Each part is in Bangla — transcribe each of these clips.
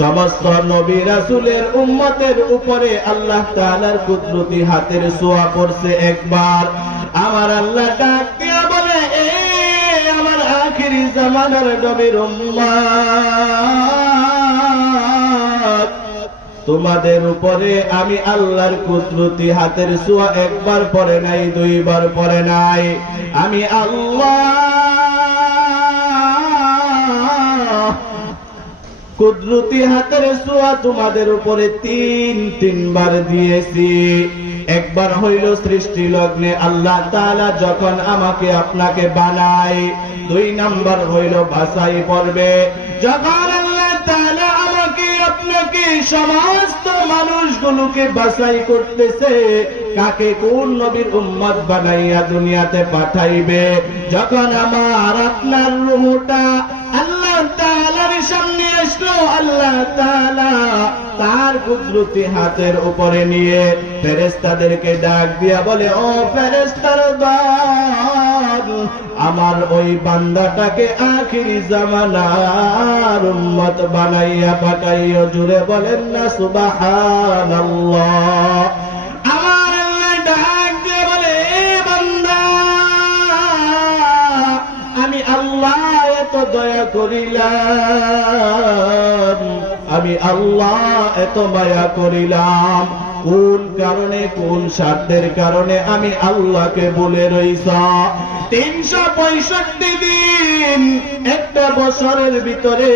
সমস্ত নবী রাসূলের উম্মতের উপরে আল্লাহ তাআলার কুদরতি হাতের ছোঁয়া পড়ছে একবার। আমার আল্লাহ ডাক দিয়া বলে, এ আমার আখিরি জামানার নবীর উম্মত, তোমাদের উপরে আমি আল্লাহর কুদরতি হাতের ছোঁয়া একবার পড়ে নাই, দুইবার পড়ে নাই। আমি আল্লাহ কুদরতি হাতের ছোঁয়া তোমাদের উপরে তিনবার দিয়েছি। একবার হইল সৃষ্টি লগ্নে আল্লাহ তাআলা যখন আমাকে আপনাকে বানায়। 2 নাম্বার হইল বাছাই পর্বে যখন আল্লাহ তাআলা আমাকে আপনাকে সমস্ত মানুষগুলোকে বাছাই করতেছে, কাকে কোন নবীর উম্মত বানাইয়া দুনিয়াতে পাঠাইবে। যখন আমার আপনার রূহটা আল্লাহ তাআলার সামনে আসলো, আল্লাহ তাআলা তার কুদরতি হাতের উপরে নিয়ে ফেরেশতাদেরকে ডাক দিয়া বলে, ও ফেরেশতার দল, আমার ওই বান্দাটাকে আখিরি জামানার উম্মত বানাইয়া পাঠাইও। জুড়ে বলেন না সুবহানাল্লাহ। আমার আল্লাহ ডাক দিয়া বলে, এ বান্দা, আমি আল্লাহ এত দয়া করিলাম, আমি আল্লাহ এত মায়া করিলাম, কোন কারণে, কোন স্বার্থের কারণে আমি আল্লাহকে বলে রইছ। 365 দিন, একটা বছরের ভিতরে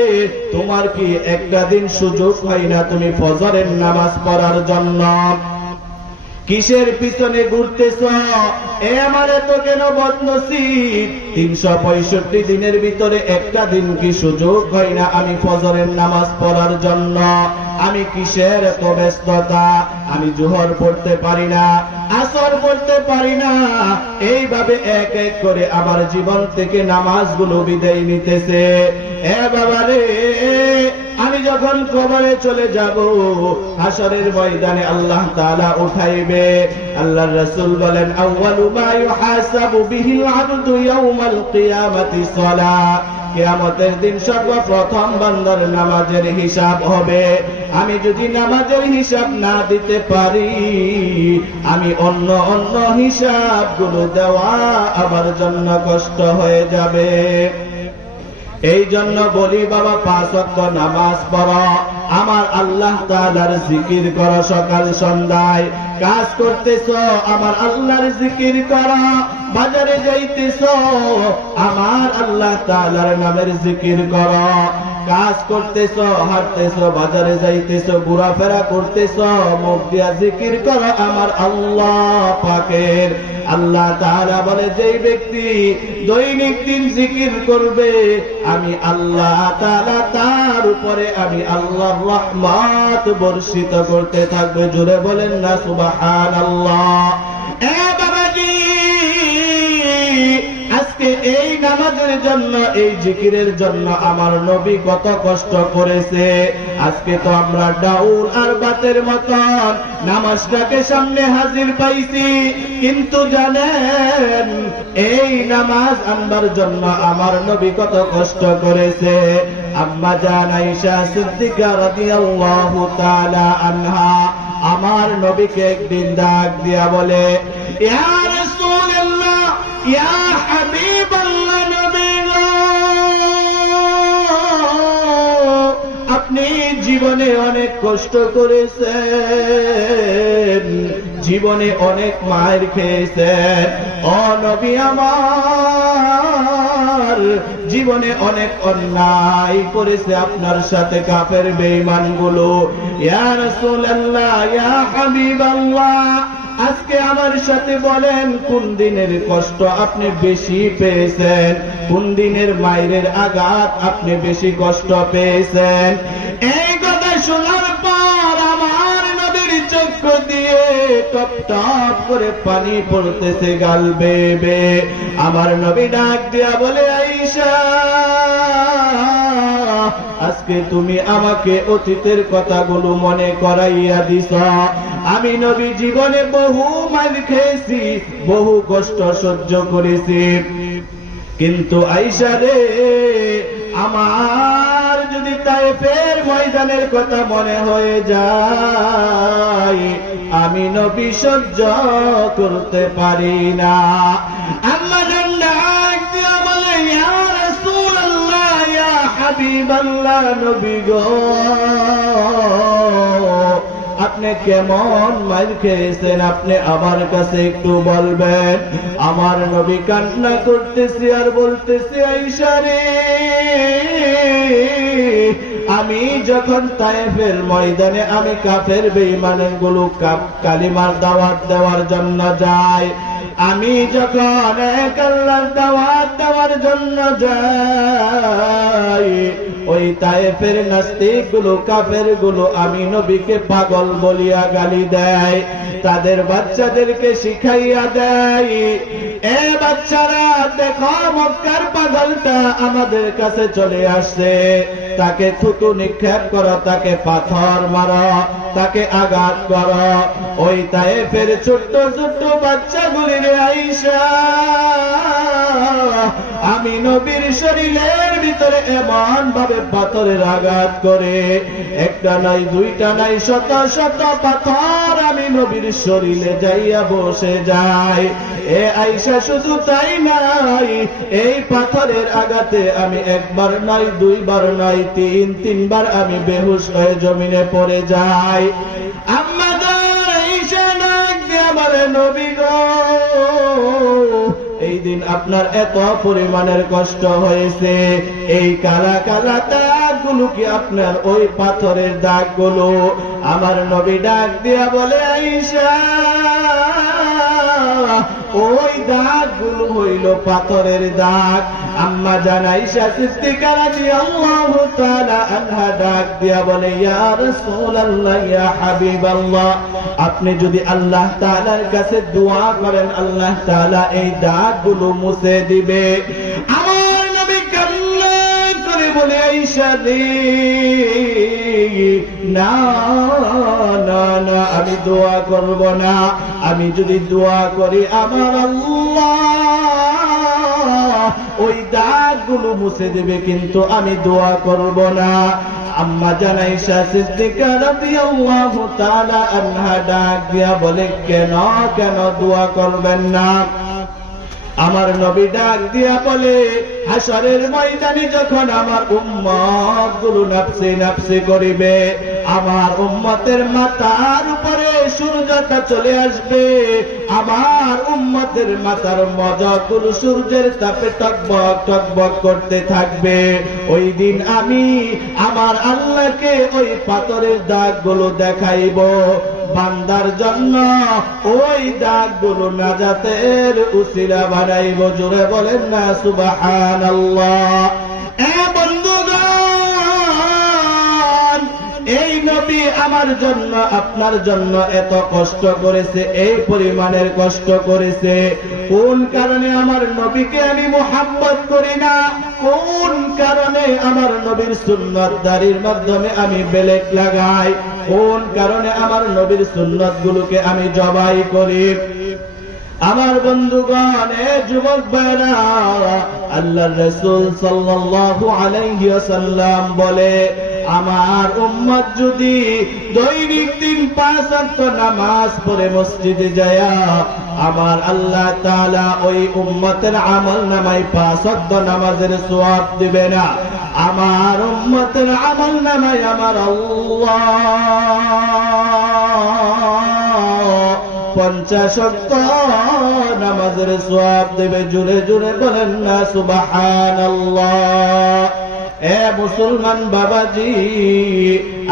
তোমার কি একটা দিন সুযোগ হয় না তুমি ফজরের নামাজ পড়ার জন্য? কিসের পিছনে ঘুরতেছ? এ আমার এত কেন বদনসিব? 365 দিনের ভিতরে একটা দিন কি সুযোগ হয় না আমি ফজরের নামাজ পড়ার জন্য? আমি কিসের এত ব্যস্ততা? আমি জোহর পড়তে পারি না, আসর পড়তে পারি না। এইভাবে এক এক করে আমার জীবন থেকে নামাজগুলো বিদায় নিতেছে। এ বাবা রে, আমি যখন কবরে চলে যাব, হাসরের ময়দানে আল্লাহ তাআলা উঠাইবে। আল্লাহর রাসূল বলেন, আউয়ালু মা ইউহাসাবু বিহিল আবদু ইয়াউমাল কিয়ামাতি সালাত। কিয়ামতের দিন সর্বপ্রথম বান্দার নামাজের হিসাব হবে। আমি যদি নামাজের হিসাব না দিতে পারি, আমি অন্য হিসাবগুলো দেওয়া আমার জন্য কষ্ট হয়ে যাবে। এই জন্য বলি বাবা, 5 ওয়াক্ত নামাজ পড়ো, আমার আল্লাহ তাআলার জিকির করো, সকাল সন্ধ্যায় কাজ করতেছ আমার আল্লাহর জিকির করো, বাজারে যাইতেছ আমার আল্লাহ তাআলার নামের জিকির করো, কাজ করতেছ, হাঁটতেছ, বাজারে যাইতেছ, ঘোরাফেরা করতেছ, মুখ দিয়া জিকির করো আমার আল্লাহ পাকের। আল্লাহ তাআলা বলে, যেই ব্যক্তি দৈনিক দিন জিকির করবে, আমি আল্লাহ তাআলা তার উপরে আমি আল্লাহর রহমত বর্ষিত করতে থাকবে। জোরে বলেন না সুবহানাল্লাহ। এ বাবাজি, আজকে এই নামাজের জন্য, এই জিকিরের জন্য আমার নবী কত কষ্ট করেছে। আজকে তো আমরা ডাউল আর বাতের মতন নামাজটাকে সামনে হাজির পাইছি, কিন্তু জানেন এই নামাজ আনবার জন্য আমার নবী কত কষ্ট করেছে। আম্মা জান আয়েশা সিদ্দিকা রাদিয়াল্লাহু তাআলা আনহা আমার নবীকে একদিন ডাক দিয়া বলে, ইয়া রাসূলুল্লাহ, ইয়া হাবিবাল্লাহ, নবী গো, আপনি জীবনে অনেক কষ্ট করেছেন, জীবনে অনেক মার খেয়েছেন। ও নবী আমার, জীবনে অনেক অন্যায় করেছে আপনার সাথে কাফের বেঈমান গুলো। ইয়া রাসূলুল্লাহ, ইয়া হাবিবাল্লাহ, আজকে আমার সাথে বলেন কোন দিনের কষ্ট আপনি বেশি পেয়েছেন, কোন দিনের মায়ের আঘাত আপনি বেশি কষ্ট পেয়েছেন। এই কথা শোনার পর আমার নবীর চক্ষু দিয়ে টপ টপ করে পানি পড়তেছে গাল বেয়ে বেয়ে। আমার নবী ডাক দিয়া বলে, আয়েশা, আজকে তুমি আমাকে অতীতের কথাগুলো মনে করাইয়া দিছ। আমি নবী জীবনে বহু মার খেয়েছি, বহু কষ্ট সহ্য করেছি, কিন্তু আয়েশা রে, আমার যদি তায়েফের ময়দানের কথা মনে হয়ে যায়, আমি নবী সহ্য করতে পারি না। আম্মা জান ডাক দিয়া বলে, ইয়া রাসূলুল্লাহ, ইয়া হাবিবাল্লাহ, নবী গো, আপনি কেমন মাইর খেয়েছেন, আপনি আমার কাছে একটু বলবেন। আমার নবী কান্না করতেছি আর বলতেছি, আয়েশা রে, আমি যখন তায়েফের ময়দানে আমি কাফের বেঈমানের গুলো কালিমার দাওয়াত দেওয়ার জন্য যাই, আমি যখন এক আল্লাহর দাওয়াত দেওয়ার জন্য যাই, ওই তায়েফের নাস্তিক গুলো কাফের গুলো আমি নবীকে পাগল বলিয়া গালি দেয়, তাদের বাচ্চাদেরকে শিখাইয়া দেয়, এ বাচ্চারা দেখো মক্কার পাগলটা আমাদের কাছে চলে আসছে, তাকে থুতু নিক্ষেপ করো, তাকে পাথর মারো, তাকে আঘাত করো। ওই তায়েফের ছোট্ট ছোট্ট বাচ্চাগুলির আয়েশা, আমি নবীর শরীরের ভিতরে এমন ভাবে পাথরের আঘাত করে, একটা নাই দুইটা নাই শত শত পাথর আমি নবীর শরীরে যাইয়া বসে যায়। এ আয়েশা, শুধু তাই নাই, এই পাথরের আঘাতে আমি একবার নয়, দুইবার নয়, তিনবার আমি বেহুশ হয়ে জমিনে পড়ে যাই। আম্মা আয়েশা ডাক দিয়া বলে, নবী গো, এই দিন আপনার এত পরিমাণের কষ্ট হয়েছে, এই কালা কালা দাগগুলো কি আপনার ওই পাথরের দাগগুলো? আমার নবী ডাক দিয়া বলে, আয়েশা, ওই দাগগুলো হইল পাথরের দাগ। আম্মা জান আয়েশা সিদ্দিকা রাদিয়াল্লাহু তাআলা আনহা ডাক দিয়া বলে, ইয়া রাসূলুল্লাহ, ইয়া হাবিবাল্লাহ, আপনি যদি আল্লাহ তাআলার কাছে দোয়া করেন, আল্লাহ তাআলা এই দাগগুলো মুছে দিবে। আমার নবী কান্না করে বলে, আয়েশা রে, না না না, আমি দোয়া করব না, আমি যদি দোয়া করি আমার আল্লাহ ওই দাগগুলো মুছে দেবে, কিন্তু আমি দোয়া করব না। আম্মা জান আয়েশা সিদ্দিকা রাদিয়াল্লাহু তাআলা আনহা ডাক দিয়া বলে, কেন কেন দোয়া করবেন না? আমার নবী ডাক দিয়া বলে, হাসরের ময়দানে যখন আমার উম্মত গুলো নাফসি নাফসি করিবে, আমার উম্মতের মাথার উপরে সূর্যটা চলে আসবে, আমার উম্মতের মাথার মজাগুলো সূর্যের তাপে টকবক টকবক করতে থাকবে। ওই দিন আমি আমার আল্লাহকে ওই পাথরের দাগগুলো দেখাইব, বান্দার জন্য ওই দাগগুলো নাজাতের উসিলা বানাইব। জোরে বলেন না সুবহানাল্লাহ। এ বন্ধুগণ, এই নবী আমার জন্য আপনার জন্য এত কষ্ট করেছে, এই পরিমাণের কষ্ট করেছে, কোন কারণে আমার নবীকে আমি মুহাব্বত করি না? কোন কারণে আমার নবীর সুন্নতদারির মাধ্যমে আমি বেলেট লাগাই? কোন কারণে আমার নবীর সুন্নত গুলোকে আমি জবাই করি? আমার বন্ধুগণ, এ যুবক ভাইরা, আল্লাহর রাসূল সাল্লাল্লাহু আলাইহি ওয়াসাল্লাম বলে, আমার উম্মত যদি দৈনিক 5 ওয়াক্ত নামাজ পড়ে মসজিদে যায়, আমার আল্লাহ তাআলা ওই উম্মতের আমল নামায় 5 ওয়াক্ত নামাজের সওয়াব দিবে না। আমার উম্মতের আমল নামায় আমার আল্লাহ 50 ওয়াক্ত নামাজের সওয়াব দেবে। জোরে জোরে বলেন না সুবহানাল্লাহ। এ মুসলমান বাবাজি,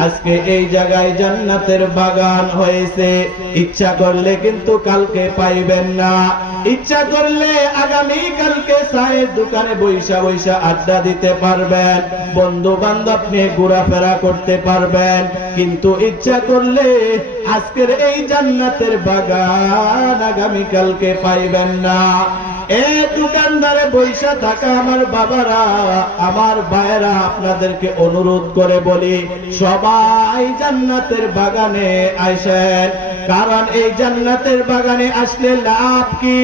আজকে এই জায়গায় জান্নাতের বাগান হয়েছে, ইচ্ছা করলে কিন্তু কালকে পাইবেন না, ইচ্ছা করলে আগামী কালকে চায়ের দোকানে বৈশা বৈশা আড্ডা দিতে পারবেন, বন্ধু বান্ধব নিয়ে ঘোরাফেরা করতে পারবেন, কিন্তু ইচ্ছা করলে আজকের এই জান্নাতের বাগান আগামী কালকে পাইবেন না। এ দোকানদারে বৈশা থাকা আমার বাবারা, আমার ভাইয়েরা, আপনাদেরকে অনুরোধ করে বলি, সবাই জান্নাতের বাগানে আসেন। কারণ এই জান্নাতের বাগানে আসলে লাভ কি?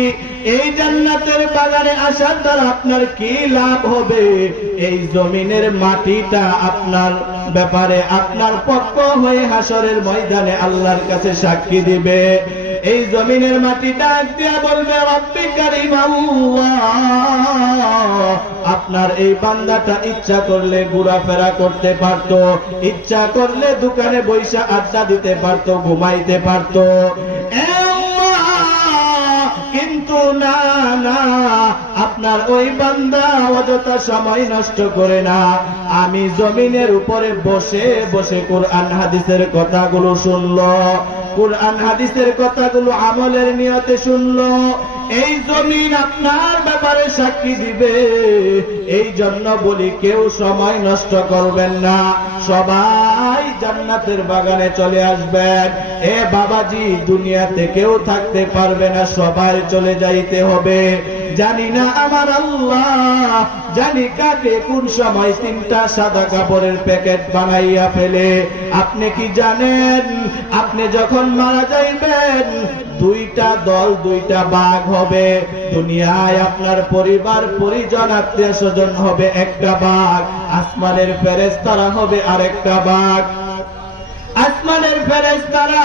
এই জান্নাতের বাগানে আসার দ্বারা আপনার কি লাভ হবে? এই জমিনের মাটিটা আপনার ব্যাপারে আপনার পক্ষ হয়ে হাসরের ময়দানে আল্লাহর কাছে সাক্ষী দিবে। এই জমিনের মাটিটা দিয়া বলবে, রব্বি কারীম আল্লাহ, আপনার এই বান্দাটা ইচ্ছা করলে ঘোরাফেরা করতে পারতো, ইচ্ছা করলে দোকানে বৈশা আড্ডা দিতে পারতো, ঘুমাইতে পারতো, কিন্তু না না, আপনার ওই বান্দা অযথা সময় নষ্ট করে না, আমি জমিনের উপরে বসে বসে কোরআন হাদিসের কথাগুলো শুনলো, কোরআন হাদিসের কথাগুলো আমলের নিয়তে শুনলো, এই জমিন আপনার ব্যাপারে সাক্ষী দিবে। এই জন্য বলি, কেউ সময় নষ্ট করবেন না, সবাই জান্নাতের বাগানে চলে আসবেন। এ বাবাজি, দুনিয়াতে কেউ থাকতে পারবে না, সবাই চলে যাইতে হবে। জানি না আমার আল্লাহ জানি কাকে কোন সময় 3টা সাদা কাপড়ের প্যাকেট বানাইয়া ফেলে। আপনি কি জানেন, আপনি যখন মারা যাইবেন 2টা দল, 2টা ভাগ হবে। দুনিয়ায় আপনার পরিবার পরিজন আত্মীয় স্বজন হবে একটা ভাগ, আসমানের ফেরেশতারা হবে আরেকটা ভাগ। আসমানের ফেরেশতারা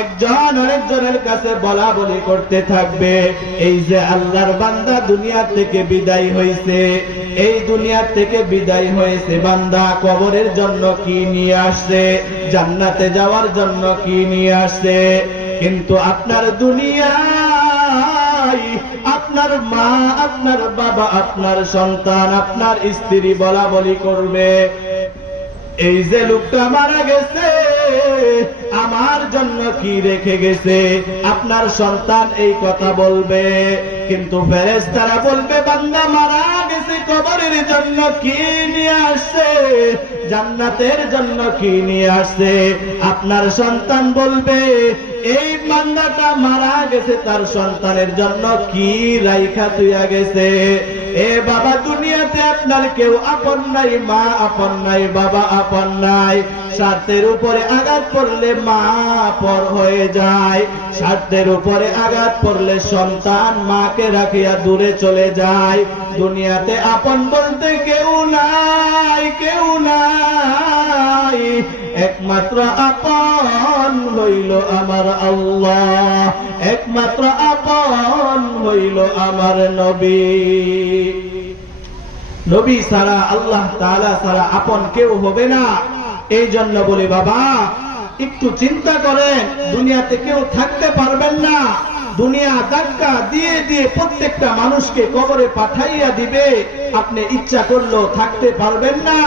একজন আরেকজনের কাছে বলা বলি করতে থাকবে, এই যে আল্লাহর বান্দা দুনিয়া থেকে বিদায় হয়েছে, এই দুনিয়া থেকে বিদায় হয়েছে বান্দা কবরের জন্য কি নিয়ে আসছে, জান্নাতে যাওয়ার জন্য কি নিয়ে আসছে। কিন্তু আপনার দুনিয়ায় আপনার মা, আপনার বাবা, আপনার সন্তান, আপনার স্ত্রী বলা বলি করবে, এই যে লোকটা মারা গেছে আমার জন্য কি রেখে গেছে। আপনার সন্তান এই কথা বলবে, কিন্তু ফেরেশতারা বলবে, বান্দা মারা গেছে কবরের জন্য কি নিয়ে আসছে, জান্নাতের জন্য কি নিয়ে আসছে। আপনার সন্তান বলবে, এই বান্দাটা মারা গেছে তার সন্তানের জন্য কি রাইখা তুইয়া গেছে। এ বাবা, দুনিয়াতে আপনার কেউ আপন নাই, মা আপন নাই, বাবা আপন নাই। স্বার্থের উপরে আঘাত পড়লে মা পর হয়ে যায়, স্বার্থের উপরে আঘাত পড়লে সন্তান মাকে রাখিয়া দূরে চলে যায়। দুনিয়াতে আপন বলতে কেউ নাই, কেউ নাই, একমাত্র আপন হইল আমার আল্লাহ, একমাত্র আপন হইল আমার নবী। নবী ছাড়া, আল্লাহ তাআলা ছাড়া আপন কেউ হবে না। এই জন্য বলি বাবা, একটু চিন্তা করেন, দুনিয়াতে কেউ থাকতে পারবেন না। দুনিয়া ধাক্কা দিয়ে দিয়ে প্রত্যেকটা মানুষকে কবরে পাঠাইয়া দিবে, আপনি ইচ্ছা করলেও থাকতে পারবেন না।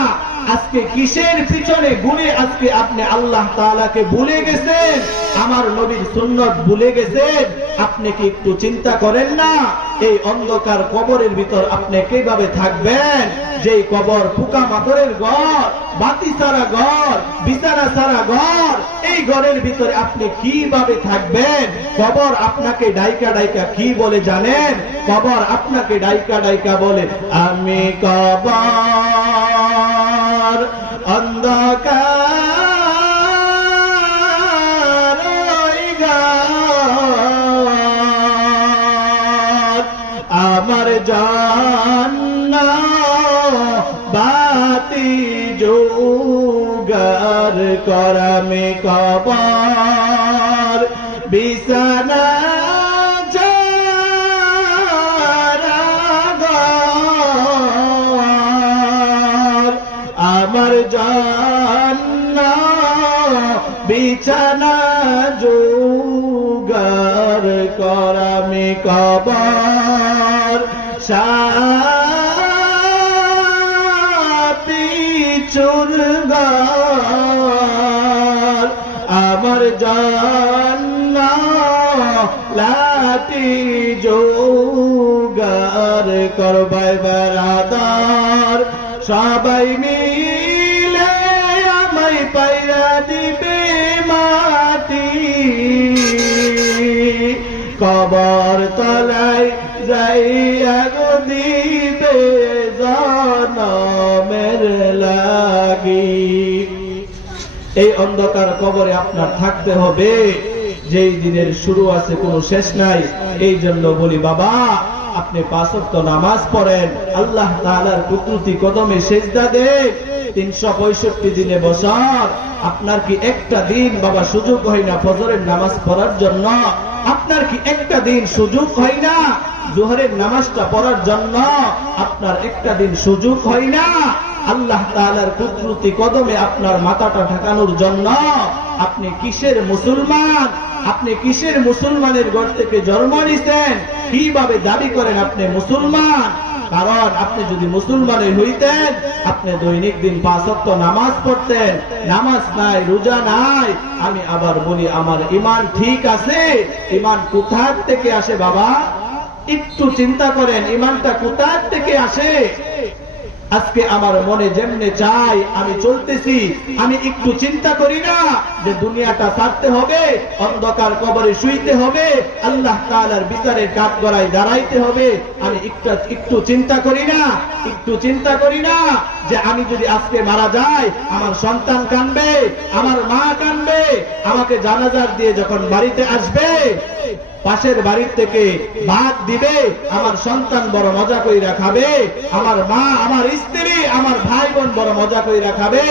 আজকে কিসের পিছনে ঘুরে আজকে আপনি আল্লাহ তাআলাকে ভুলে গেছেন, আমার নবীর সুন্নাত ভুলে গেছেন। আপনি কি একটু চিন্তা করেন না, এই অন্ধকার কবরের ভিতর আপনি কিভাবে থাকবেন? যেই কবর পোকামাকড়ের ঘর, বাতি ছাড়া ঘর, বিছানা ছাড়া ঘর, এই ঘরের ভিতরে আপনি কিভাবে থাকবেন? কবর আপনাকে ডাইকা ডাইকা কি বলে জানেন? কবর আপনাকে ডাইকা ডাইকা বলে, আমি কবর অন্ধকার আমার জান্নাত বাতি জোগাড় করামে কবর বিছানা আমার জান্নাত বিছানা জোগাড় করামে কবর পিছুর ঘর আমার জান্নাত লাতি জোগাড় করবাই বেড়াদার সবাই মিলে আমায় পাইয়া দিবে মাটি কবর তলায় যাইয়া গো দিবে জনমের লাগি। এই অন্ধকার কবরে আপনার থাকতে হবে, যেই দিনের শুরু আছে কোনো শেষ নাই। এই জন্য বলি বাবা, আপনি 5 ওয়াক্ত নামাজ পড়েন, আল্লাহ তাআলার কুদরতি কদমে সিজদা দেন, 365 দিনে বছর। আপনার কি একটা দিন বাবা সুযোগ হয় না ফজরের নামাজ পড়ার জন্য? আপনার কি একটা দিন সুযোগ হয় না জোহরের নামাজটা পড়ার জন্য? আপনার একটা দিন সুযোগ হয় না আল্লাহ তাআলার কুদরতি কদমে আপনার মাথাটা ঠেকানোর জন্য? আপনি কিসের মুসলমান? আপনি কিসের মুসলমানের ঘর থেকে জন্ম নিছেন? কিভাবে দাবি করেন আপনি মুসলমান? কারণ আপনি যদি মুসলমানই হইতেন, আপনি দৈনিক দিন 5 ওয়াক্ত নামাজ পড়তেন। নামাজ নাই, রোজা নাই। আমি আবার বলি, আমার ঈমান ঠিক আছে। ঈমান কোথা থেকে আসে বাবা? একটু চিন্তা করেন, ঈমানটা কোথা থেকে আসে? আজকে আমার মনে যেমনে চাই আমি চলতেছি, আমি একটু চিন্তা করি না যে দুনিয়াটা ছাড়তে হবে, অন্ধকার কবরে শুইতে হবে, আল্লাহ তাআলার বিচারের কাঠগড়ায় দাঁড়াইতে হবে। আমি একটু চিন্তা করি না, একটু চিন্তা করি না যে আমি যদি আজকে মারা যাই, আমার সন্তান কাঁদবে, আমার মা কাঁদবে, আমাকে জানাজার দিয়ে যখন বাড়িতে আসবে, পাশের বাড়ির থেকে ভাত দিবে, আমার সন্তান বড় মজা কইরা খাবে, আমার মা, আমার স্ত্রী, আমার ভাই বোন বড় মজা কইরা খাবে।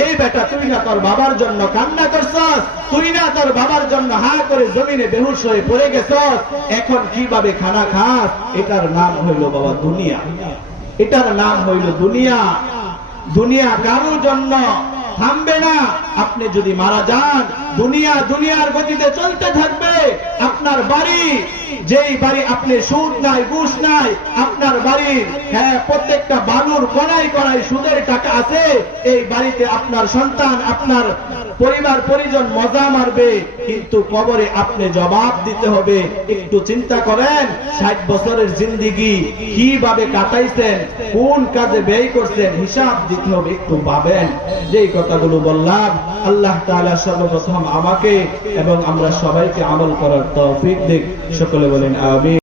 এই বেটা, তুই না তোর বাবার জন্য কান্না করছস, তুই না তোর বাবার জন্য হা করে জমিনে বেহুশ হয়ে পড়ে গেছস, এখন কিভাবে খানা খাস? এটার নাম হইল বাবা দুনিয়া। এটার নাম হইল দুনিয়া। দুনিয়া কারোর জন্য থামবে না। আপনি যদি মারা যান, দুনিয়া দুনিয়ার গতিতে চলতে থাকবে। আপনার বাড়ি, যেই বাড়ি আপনি সুদ নাই, ঘুষ নাই, আপনার বাড়ির প্রত্যেকটা বালুর কোনায় কোনায় সুদের টাকা আছে, এই বাড়িতে আপনার সন্তান, আপনার পরিবার পরিজন মজা মারবে, কিন্তু কবরে আপনি জবাব দিতে হবে। একটু চিন্তা করেন, 60 বছরের জিন্দেগি কিভাবে কাটাইছেন, কোন কাজে ব্যয় করছেন, হিসাব দিতে হবে। একটু ভাবেন। যেই কথাগুলো বললাম, আল্লাহ তাআলা সর্বপ্রথম আমাকে এবং আমরা সবাইকে আমল করার তৌফিক দিক। সকলে বলেন আমিন।